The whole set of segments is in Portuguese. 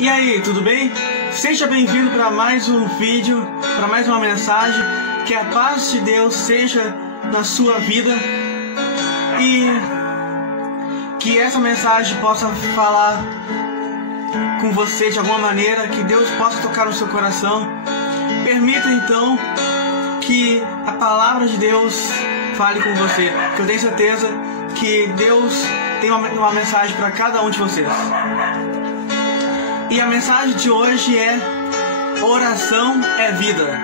E aí, tudo bem? Seja bem-vindo para mais um vídeo, para mais uma mensagem. Que a paz de Deus seja na sua vida e que essa mensagem possa falar com você de alguma maneira, que Deus possa tocar no seu coração. Permita então que a palavra de Deus fale com você, que eu tenho certeza que Deus tem uma mensagem para cada um de vocês. E a mensagem de hoje é: oração é vida.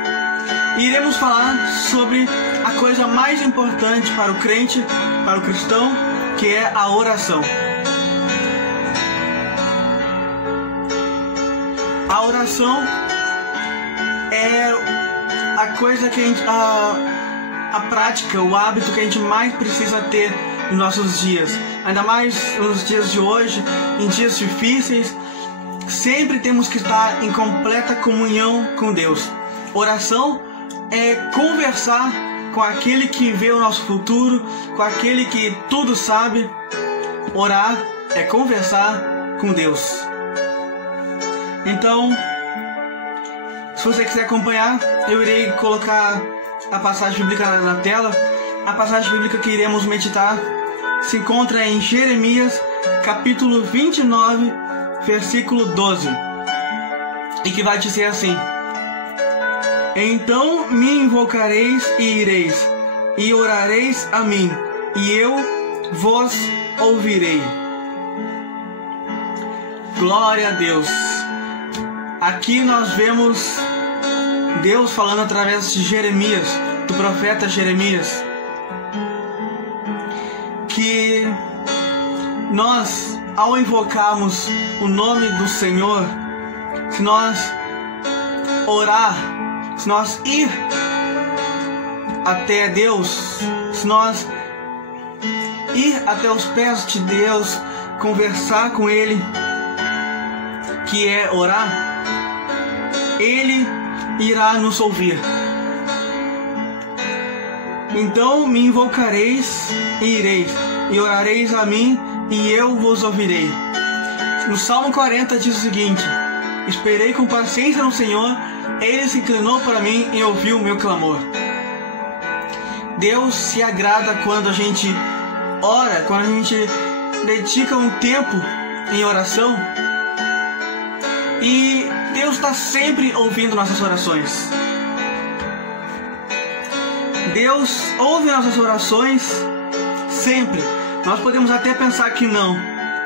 E iremos falar sobre a coisa mais importante para o crente, para o cristão, que é a oração. A oração é a coisa que a prática, o hábito que a gente mais precisa ter em nossos dias. Ainda mais nos dias de hoje, em dias difíceis, sempre temos que estar em completa comunhão com Deus. Oração é conversar com aquele que vê o nosso futuro, com aquele que tudo sabe. Orar é conversar com Deus. Então, se você quiser acompanhar, eu irei colocar a passagem bíblica na tela. A passagem bíblica que iremos meditar se encontra em Jeremias, capítulo 29, versículo 12. E que vai dizer assim: então me invocareis e ireis, e orareis a mim, e eu vos ouvirei. Glória a Deus! Aqui nós vemos Deus falando através de Jeremias, do profeta Jeremias, que nós, ao invocarmos o nome do Senhor, se nós orar, se nós ir até Deus, se nós ir até os pés de Deus, conversar com Ele, que é orar, Ele irá nos ouvir. Então me invocareis e ireis, e orareis a mim, e eu vos ouvirei. No Salmo 40 diz o seguinte: esperei com paciência no Senhor, Ele se inclinou para mim e ouviu o meu clamor. Deus se agrada quando a gente ora, quando a gente dedica um tempo em oração. E Deus está sempre ouvindo nossas orações. Deus ouve nossas orações sempre. Nós podemos até pensar que não,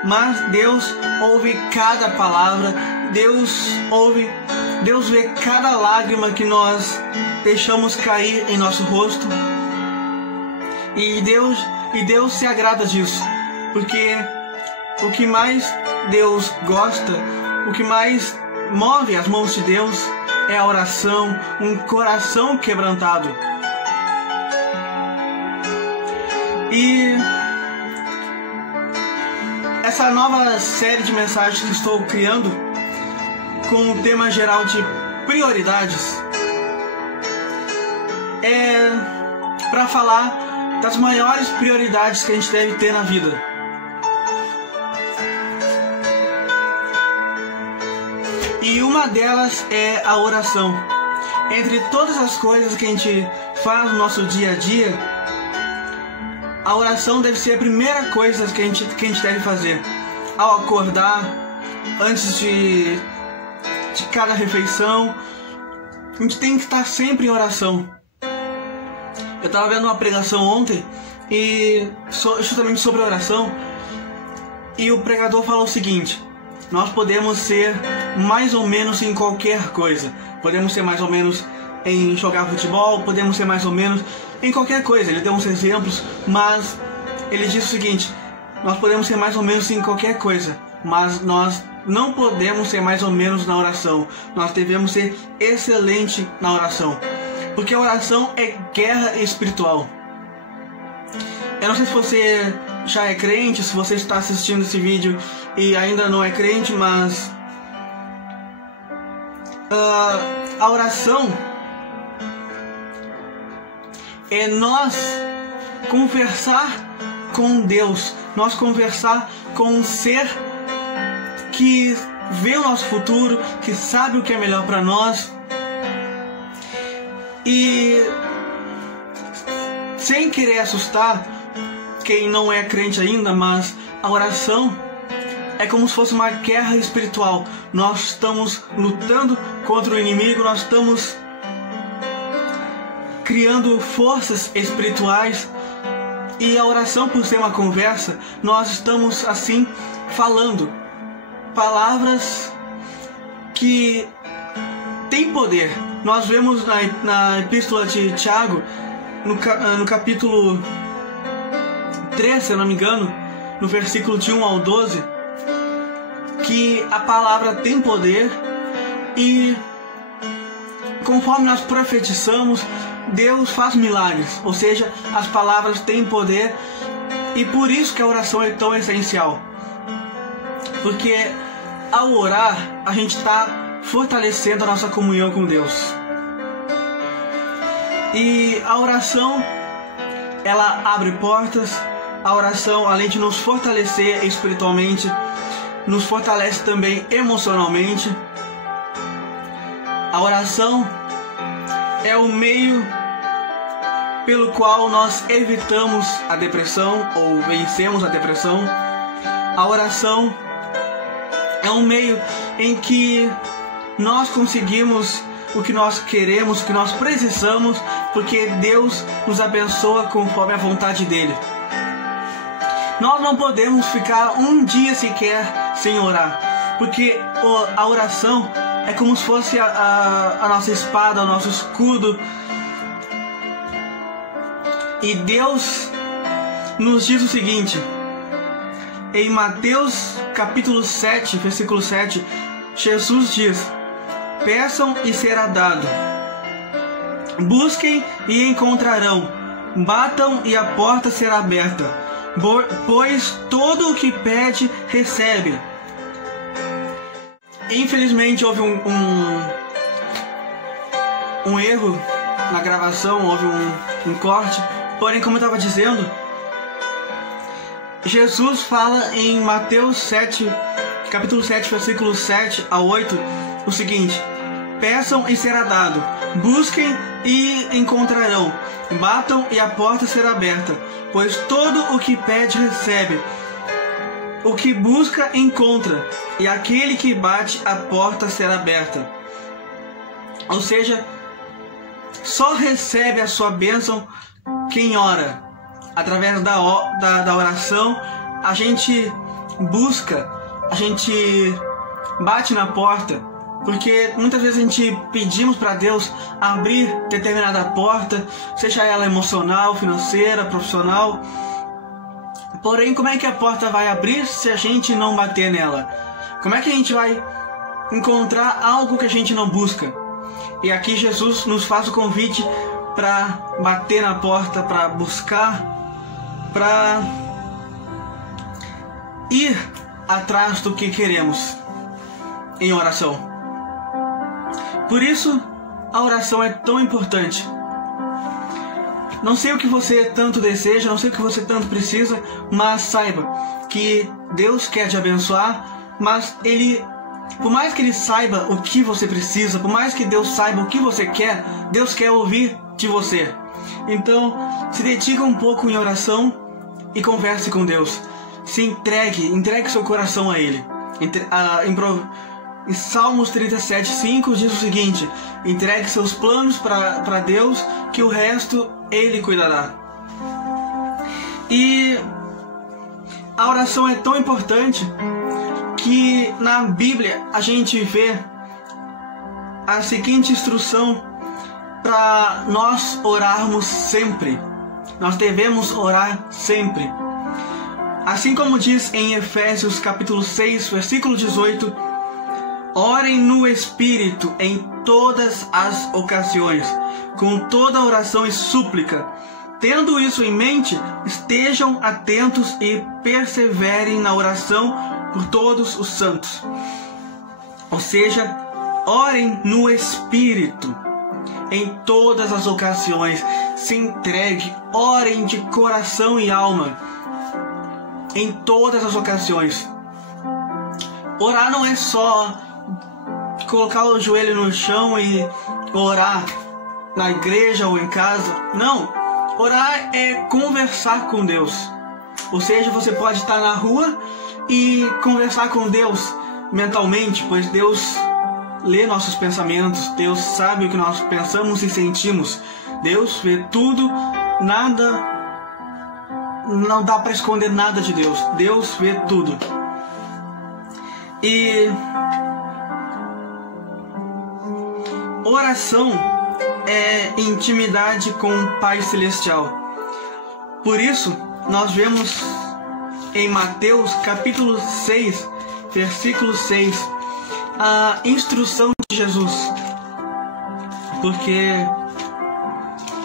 mas Deus ouve cada palavra. Deus vê cada lágrima que nós deixamos cair em nosso rosto. E Deus se agrada disso, porque o que mais Deus gosta, o que mais move as mãos de Deus é a oração, um coração quebrantado. E essa nova série de mensagens que estou criando, com o tema geral de prioridades, é para falar das maiores prioridades que a gente deve ter na vida. E uma delas é a oração. Entre todas as coisas que a gente faz no nosso dia a dia, a oração deve ser a primeira coisa que a gente deve fazer. Ao acordar, antes de cada refeição, a gente tem que estar sempre em oração. Eu estava vendo uma pregação ontem, e justamente sobre oração, e o pregador falou o seguinte: nós podemos ser mais ou menos em qualquer coisa. Podemos ser mais ou menos em jogar futebol, podemos ser mais ou menos em qualquer coisa. Ele deu uns exemplos, mas ele disse o seguinte: nós podemos ser mais ou menos em qualquer coisa, mas nós não podemos ser mais ou menos na oração. Nós devemos ser excelente na oração, porque a oração é guerra espiritual. Eu não sei se você já é crente, se você está assistindo esse vídeo e ainda não é crente, mas a oração é nós conversar com Deus, nós conversar com um ser que vê o nosso futuro, que sabe o que é melhor para nós. E sem querer assustar quem não é crente ainda, mas a oração é como se fosse uma guerra espiritual. Nós estamos lutando contra o inimigo, nós estamos criando forças espirituais. E a oração, por ser uma conversa, nós estamos assim falando palavras que têm poder. Nós vemos na epístola de Tiago, no capítulo 3, se eu não me engano, no versículo de 1 ao 12, que a palavra tem poder e conforme nós profetizamos, Deus faz milagres, ou seja, as palavras têm poder, e por isso que a oração é tão essencial. Porque ao orar, a gente está fortalecendo a nossa comunhão com Deus. E a oração, ela abre portas. A oração, além de nos fortalecer espiritualmente, nos fortalece também emocionalmente. A oração é o meio pelo qual nós evitamos a depressão ou vencemos a depressão. A oração é um meio em que nós conseguimos o que nós queremos, o que nós precisamos, porque Deus nos abençoa conforme a vontade dele. Nós não podemos ficar um dia sequer sem orar, porque a oração é como se fosse a nossa espada, o nosso escudo. E Deus nos diz o seguinte, em Mateus capítulo 7, versículo 7, Jesus diz: peçam e será dado, busquem e encontrarão, batam e a porta será aberta, pois todo o que pede recebe. Infelizmente houve um erro na gravação, houve um corte, porém, como eu estava dizendo, Jesus fala em Mateus 7, capítulo 7, versículos 7 a 8, o seguinte: peçam e será dado, busquem e encontrarão, batam e a porta será aberta, pois todo o que pede recebe, o que busca encontra, e aquele que bate a porta será aberta. Ou seja, só recebe a sua bênção quem ora. Através da oração, a gente busca, a gente bate na porta, porque muitas vezes a gente pedimos para Deus abrir determinada porta, seja ela emocional, financeira, profissional. Porém, como é que a porta vai abrir se a gente não bater nela? Como é que a gente vai encontrar algo que a gente não busca? E aqui Jesus nos faz o convite para bater na porta, para buscar, para ir atrás do que queremos em oração. Por isso, a oração é tão importante. Não sei o que você tanto deseja, não sei o que você tanto precisa, mas saiba que Deus quer te abençoar, mas por mais que Ele saiba o que você precisa, por mais que Deus saiba o que você quer, Deus quer ouvir de você. Então, se dedique um pouco em oração e converse com Deus. Se entregue seu coração a Ele. Em Salmos 37:5 diz o seguinte: entregue seus planos para Deus, que o resto Ele cuidará. E a oração é tão importante que na Bíblia a gente vê a seguinte instrução para nós orarmos sempre. Nós devemos orar sempre. Assim como diz em Efésios capítulo 6, versículo 18: orem no Espírito em todas as ocasiões, com toda oração e súplica. Tendo isso em mente, estejam atentos e perseverem na oração por todos os santos. Ou seja, orem no Espírito em todas as ocasiões. Se entregue, orem de coração e alma em todas as ocasiões. Orar não é só colocar o joelho no chão e orar na igreja ou em casa. Não, orar é conversar com Deus. Ou seja, você pode estar na rua e conversar com Deus mentalmente, pois Deus lê nossos pensamentos, Deus sabe o que nós pensamos e sentimos. Deus vê tudo, não dá para esconder nada de Deus. Deus vê tudo. E oração é intimidade com o Pai Celestial. Por isso, nós vemos em Mateus capítulo 6, versículo 6, a instrução de Jesus. Porque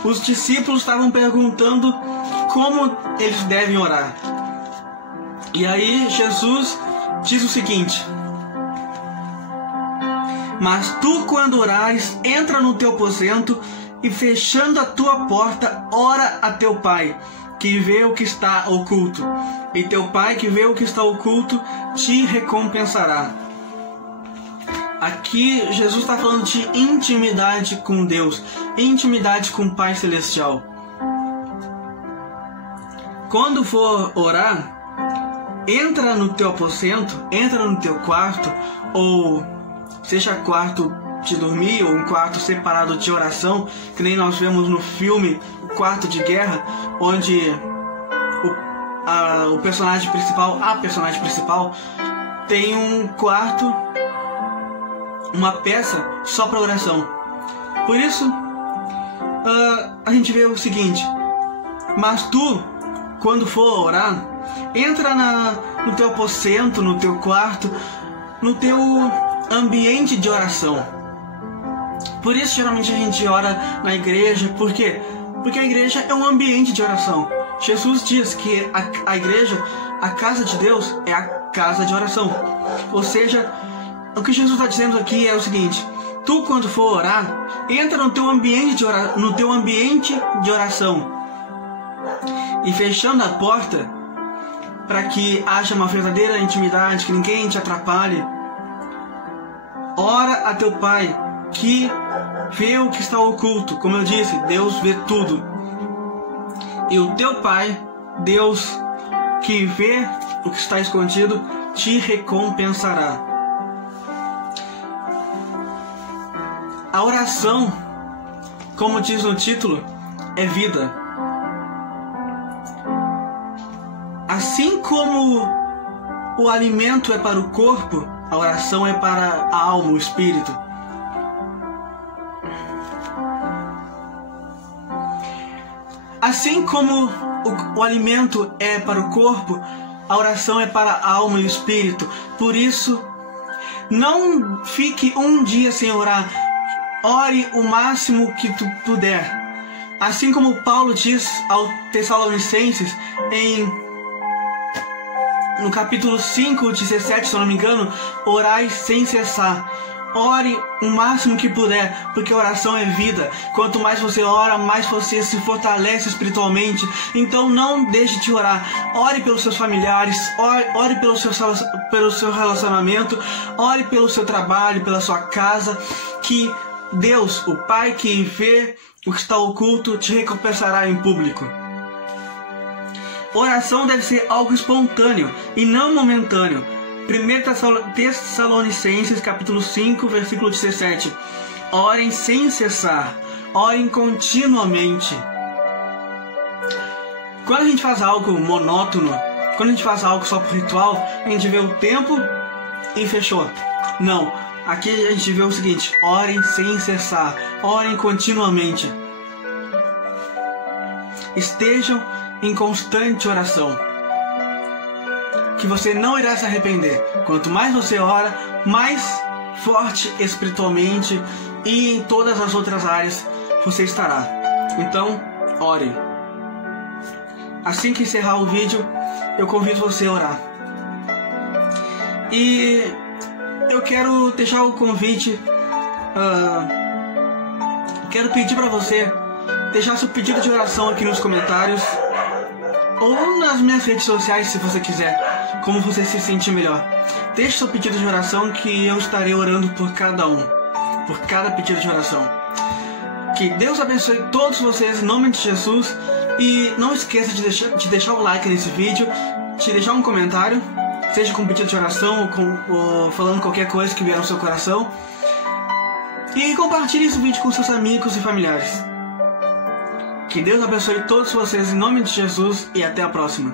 os discípulos estavam perguntando como eles devem orar. E aí Jesus diz o seguinte: mas tu, quando orares, entra no teu aposento e, fechando a tua porta, ora a teu Pai, que vê o que está oculto. E teu Pai, que vê o que está oculto, te recompensará. Aqui Jesus está falando de intimidade com Deus, intimidade com o Pai Celestial. Quando for orar, entra no teu aposento, entra no teu quarto, ou seja quarto de dormir ou um quarto separado de oração, que nem nós vemos no filme O Quarto de Guerra, onde a personagem principal tem um quarto, uma peça só para oração. Por isso a gente vê o seguinte: mas tu, quando for orar, entra no teu aposento, no teu quarto, no teu ambiente de oração. Por isso geralmente a gente ora na igreja. Por quê? Porque a igreja é um ambiente de oração. Jesus diz que a igreja, a casa de Deus, é a casa de oração. Ou seja, o que Jesus está dizendo aqui é o seguinte: tu, quando for orar, entra no teu ambiente de oração, e fechando a porta, para que haja uma verdadeira intimidade, que ninguém te atrapalhe, ora a teu Pai, que vê o que está oculto. Como eu disse, Deus vê tudo. E o teu Pai, Deus, que vê o que está escondido, te recompensará. A oração, como diz no título, é vida. Assim como o alimento é para o corpo, a oração é para a alma, o espírito. Assim como o alimento é para o corpo, a oração é para a alma e o espírito. Por isso, não fique um dia sem orar. Ore o máximo que tu puder. Assim como Paulo diz aos Tessalonicenses no capítulo 5, 17, se eu não me engano: orai sem cessar. Ore o máximo que puder, porque a oração é vida. Quanto mais você ora, mais você se fortalece espiritualmente. Então não deixe de orar. Ore pelos seus familiares, ore pelo seu relacionamento, ore pelo seu trabalho, pela sua casa, que Deus, o Pai que vê o que está oculto, te recompensará em público. Oração deve ser algo espontâneo e não momentâneo. 1 Tessalonicenses capítulo 5, versículo 17. Orem sem cessar, orem continuamente. Quando a gente faz algo monótono, quando a gente faz algo só por ritual, a gente vê o tempo e fechou. Não, aqui a gente vê o seguinte: orem sem cessar, orem continuamente. Estejam em constante oração, que você não irá se arrepender. Quanto mais você ora, mais forte espiritualmente e em todas as outras áreas você estará. Então, ore. Assim que encerrar o vídeo, eu convido você a orar. E eu quero deixar o convite, quero pedir para você deixar seu pedido de oração aqui nos comentários ou nas minhas redes sociais, se você quiser. como você se sentir melhor. Deixe seu pedido de oração que eu estarei orando por cada um, por cada pedido de oração. Que Deus abençoe todos vocês em nome de Jesus. E não esqueça de deixar o like nesse vídeo, de deixar um comentário, seja com pedido de oração ou falando qualquer coisa que vier no seu coração. E compartilhe esse vídeo com seus amigos e familiares. Que Deus abençoe todos vocês em nome de Jesus e até a próxima.